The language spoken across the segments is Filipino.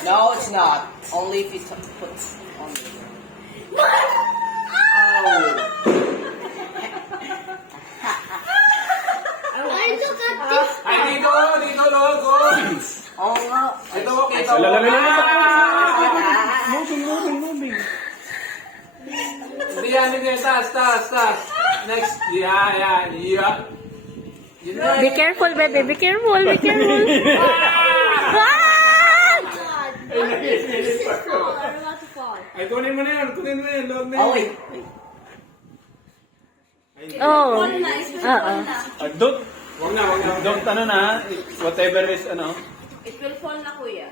No, it's not. Only if you put on. I look at this. Ay, dito, logo. Oo nga. Ito, kita. Moving. Hindi yan, taas. Next, yeah. Yun na. Be careful, baby. Be careful. Ah! Ay, kunin mo na yan, load na yan. Oh, wait. Oh. Don't, Wag na. don't, ano na, whatever is, ano. It will fall na, kuya.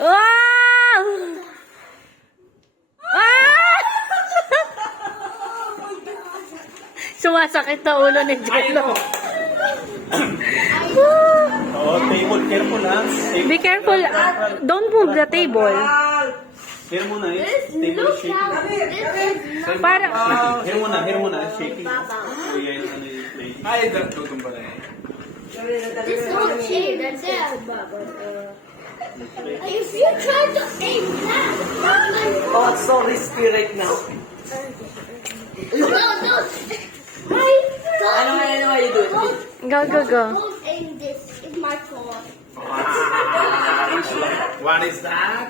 Wow! Ah! Sumasakit na ulo ni Jello. Oh, table, careful ha. Be careful. Don't move the table. Here muna eh. Table is shaking. Para Here muna, shaking. Oh, yan, ano yung play. Ay, tutumba na yan. This whole chair, that's it. If you try to aim that, Oh, it's so risky right now. no. Ano you do? go. Don't aim this. It's my fault. What is that?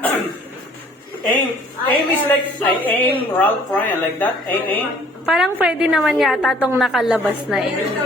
Aim is like, I aim Ralph Ryan, like that. Aim. Parang pwede naman yata tong nakalabas na eh.